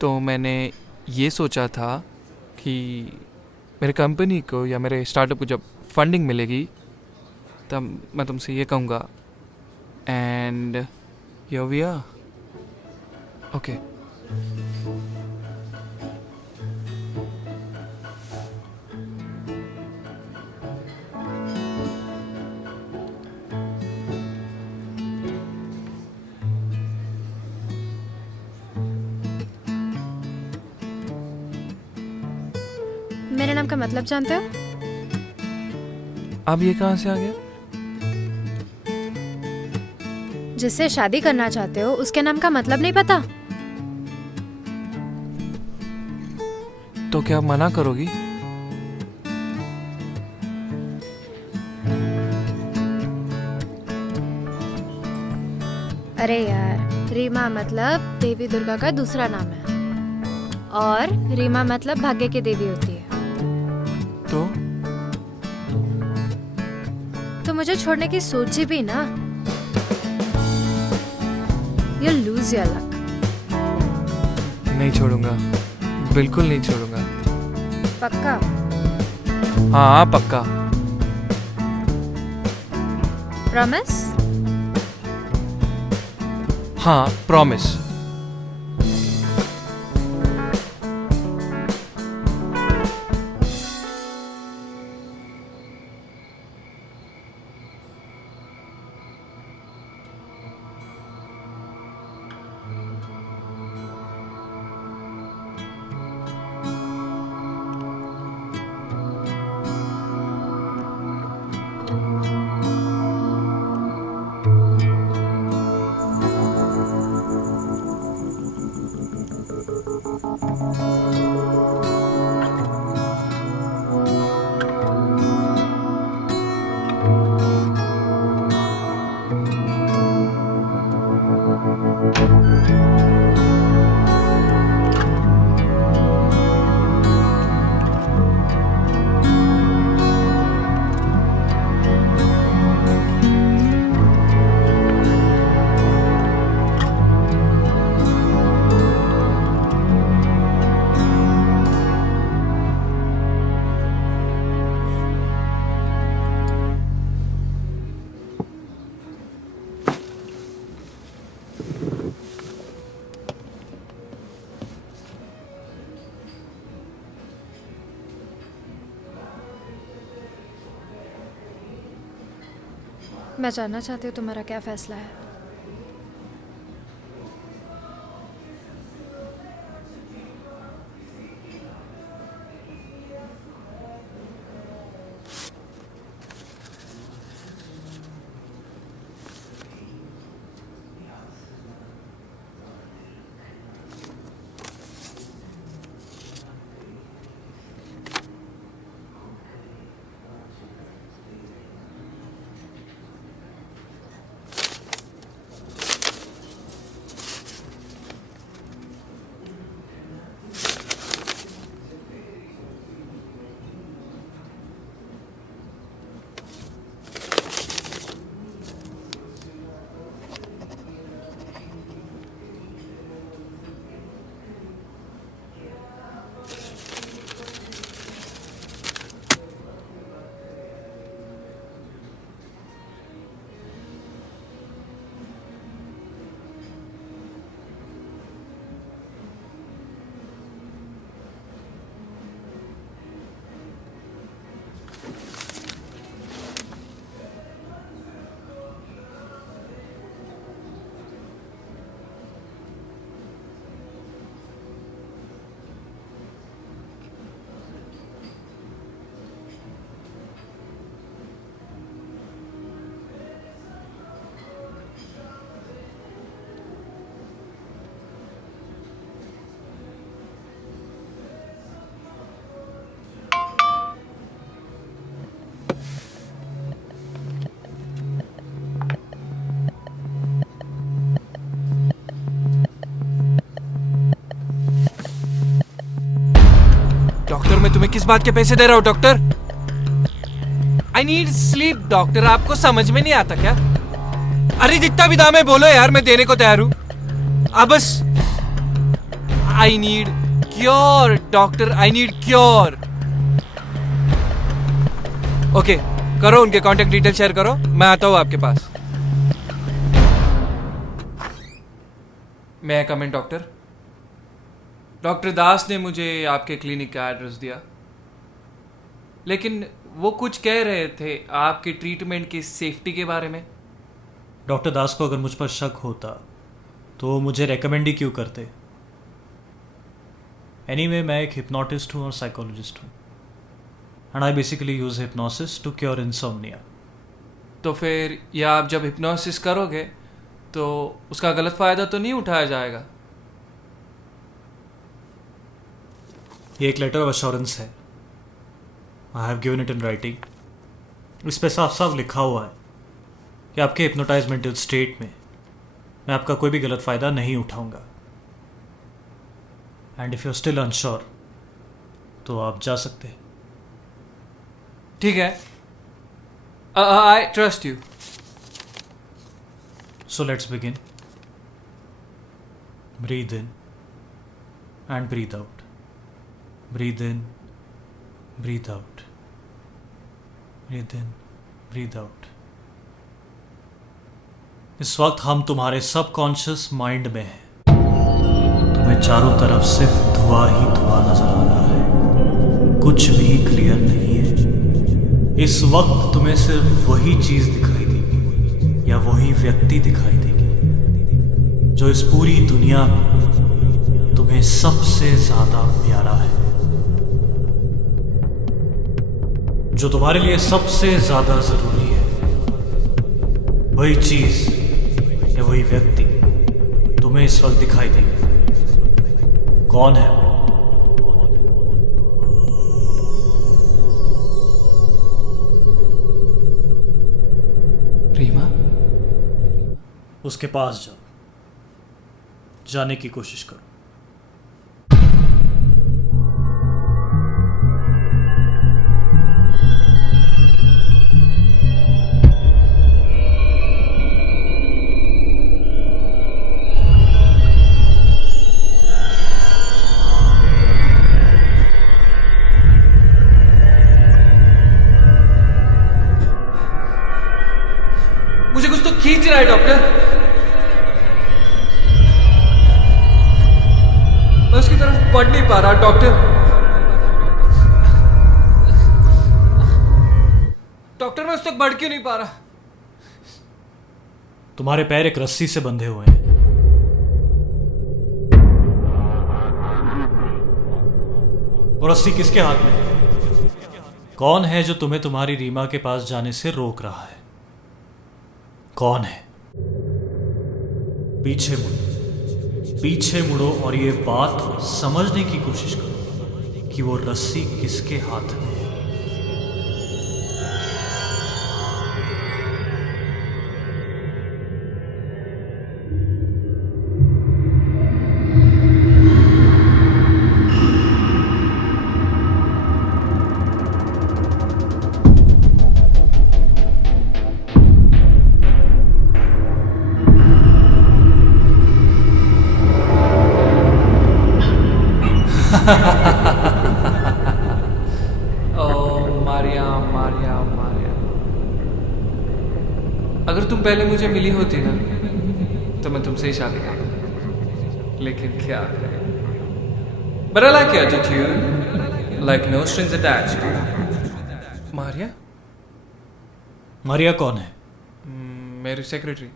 तो मैंने ये सोचा था कि मेरे कंपनी को या मेरे स्टार्टअप को जब फंडिंग मिलेगी तब मैं तुमसे ये कहूँगा and here we are. Okay. मेरे नाम का मतलब जानते हो? अब ये कहाँ से आ गया? जिससे शादी करना चाहते हो उसके नाम का मतलब नहीं पता? तो क्या मना करोगी? अरे यार, रीमा मतलब देवी दुर्गा का दूसरा नाम है और रीमा मतलब भाग्य की देवी होती है। तो मुझे छोड़ने की सोची भी ना, यू लूज योर लक। नहीं छोड़ूंगा, बिल्कुल नहीं छोड़ूंगा। पक्का? हाँ पक्का। प्रॉमिस? हाँ प्रॉमिस। मैं जानना चाहती हूँ तुम्हारा क्या फैसला है। तुम्हें किस बात के पैसे दे रहा हूँ doctor? I need sleep doctor, आपको समझ में नहीं आता क्या? अरे जितना भी दाम है बोलो यार, मैं देने को तैयार हूँ। अब बस I need cure doctor, I need cure. Okay करो, उनके कांटेक्ट डिटेल शेयर करो, मैं आता हूँ आपके पास। मैं कम इन डॉक्टर? डॉक्टर दास ने मुझे आपके क्लिनिक का एड्रेस दिया, लेकिन वो कुछ कह रहे थे आपके ट्रीटमेंट की सेफ्टी के बारे में। डॉक्टर दास को अगर मुझ पर शक होता तो वो मुझे रेकमेंड ही क्यों करते? एनीवे, मैं एक हिप्नोटिस्ट हूँ और साइकोलॉजिस्ट हूँ, and I basically use hypnosis to cure insomnia. तो फिर ये आप जब हिप्नोसिस करोगे तो उसका गलत फायदा तो नहीं उठाया जाएगा? ये एक लेटर ऑफ अश्योरेंस है, I have given it in writing. इस पे साफ साफ लिखा हुआ है कि आपके हिप्नोटाइज मेंटल स्टेट में मैं आपका कोई भी गलत फ़ायदा नहीं उठाऊंगा। And if you still unsure तो आप जा सकते हैं। ठीक है, I trust you. So let's begin. Breathe in and breathe out, breathe in, breathe out, breathe in, breathe out. इस वक्त हम तुम्हारे सबकॉन्शियस माइंड में हैं। तुम्हें चारों तरफ सिर्फ धुआं ही धुआं नजर आ रहा है, कुछ भी क्लियर नहीं है। इस वक्त तुम्हें सिर्फ वही चीज दिखाई देगी या वही व्यक्ति दिखाई देगी जो इस पूरी दुनिया में तुम्हें सबसे ज्यादा प्यारा है, जो तुम्हारे लिए सबसे ज्यादा जरूरी है। वही चीज या वही व्यक्ति तुम्हें इस वक्त दिखाई देगी। कौन है वो? रीमा? उसके पास जाओ, जाने की कोशिश करो। मुझे कुछ तो खींच रहा है डॉक्टर। मैं उसकी तरफ बढ़ नहीं पा रहा डॉक्टर। डॉक्टर मैं उस तक बढ़ क्यों नहीं पा रहा? तुम्हारे पैर एक रस्सी से बंधे हुए हैं। वो रस्सी किसके हाथ में है? कौन है जो तुम्हें तुम्हारी रीमा के पास जाने से रोक रहा है? कौन है? पीछे मुड़ो, पीछे मुड़ो और ये बात समझने की कोशिश करो कि वो रस्सी किसके हाथ में है। मारिया मारिया मारिया, अगर तुम पहले मुझे मिली होती ना तो मैं तुमसे ही शादी करता, लेकिन क्या करें। But I like your attitude, like no strings attached. Maria? Maria कौन है? मेरी सेक्रेटरी।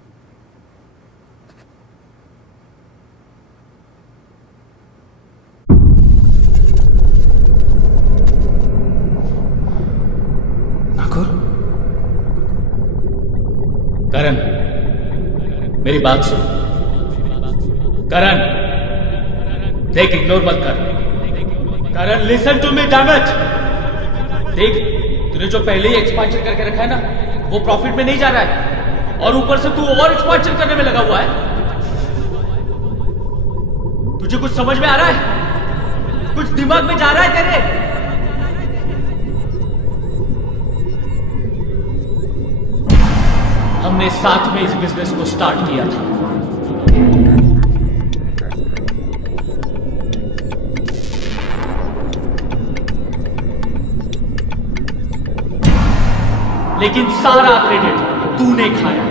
करण, मेरी बात सुन। करण, देख, इग्नोर मत कर। Karan, listen to me damn it. देख, तूने जो पहले ही एक्सपांशन करके रखा है ना, वो प्रॉफिट में नहीं जा रहा है, और ऊपर से तू और एक्सपांशन करने में लगा हुआ है। तुझे कुछ समझ में आ रहा है? कुछ दिमाग में जा रहा है तेरे? हमने साथ में इस बिजनेस को स्टार्ट किया था। लेकिन सारा क्रेडिट तूने खाया।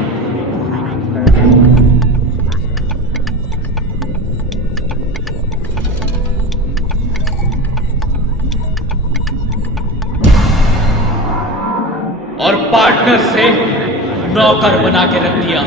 और पार्टनर से नौकर बना के रख दिया।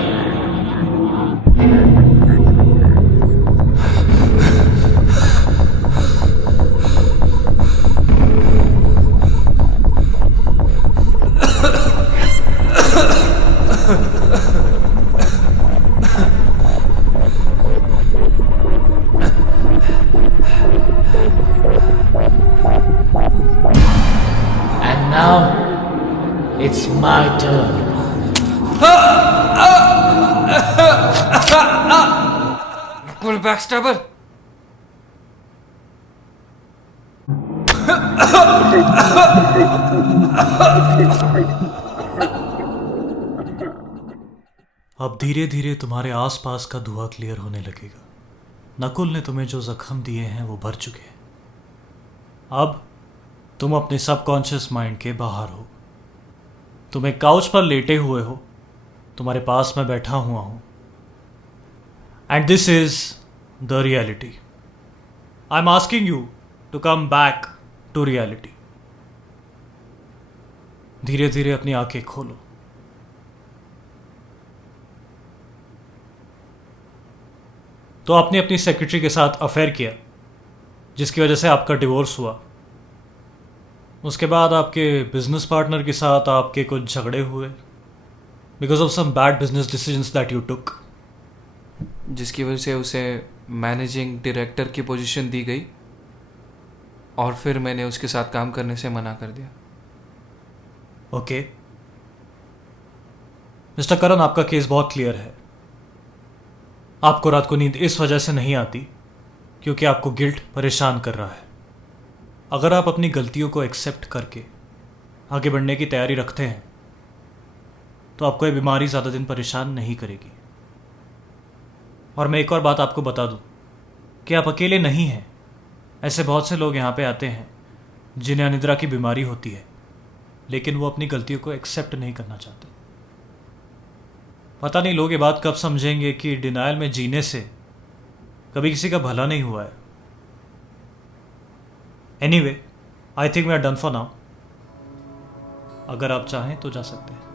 And now it's my turn. Pull back, stubber. अब धीरे धीरे तुम्हारे आसपास का धुआं क्लियर होने लगेगा। नकुल ने तुम्हें जो जख्म दिए हैं वो भर चुके हैं। अब तुम अपने सबकॉन्शियस माइंड के बाहर हो। तुम एक काउच पर लेटे हुए हो, तुम्हारे पास मैं बैठा हुआ हूं, and this is the reality. I am asking you to come back to reality. धीरे धीरे अपनी आंखें खोलो। तो आपने अपनी सेक्रेटरी के साथ अफेयर किया, जिसकी वजह से आपका डिवोर्स हुआ। उसके बाद आपके बिजनेस पार्टनर के साथ आपके कुछ झगड़े हुए because of some bad business decisions that you took, जिसकी वजह से उसे मैनेजिंग डायरेक्टर की पोजीशन दी गई और फिर मैंने उसके साथ काम करने से मना कर दिया। ओके मिस्टर करण, आपका केस बहुत क्लियर है। आपको रात को नींद इस वजह से नहीं आती क्योंकि आपको गिल्ट परेशान कर रहा है। अगर आप अपनी गलतियों को एक्सेप्ट करके आगे बढ़ने की तैयारी रखते हैं तो आपको ये बीमारी ज़्यादा दिन परेशान नहीं करेगी। और मैं एक और बात आपको बता दूं कि आप अकेले नहीं हैं। ऐसे बहुत से लोग यहाँ पे आते हैं जिन्हें अनिद्रा की बीमारी होती है, लेकिन वो अपनी गलतियों को एक्सेप्ट नहीं करना चाहते। पता नहीं लोग ये बात कब समझेंगे कि डिनायल में जीने से कभी किसी का भला नहीं हुआ है। Anyway, I think we are done for now. अगर आप चाहें तो जा सकते हैं।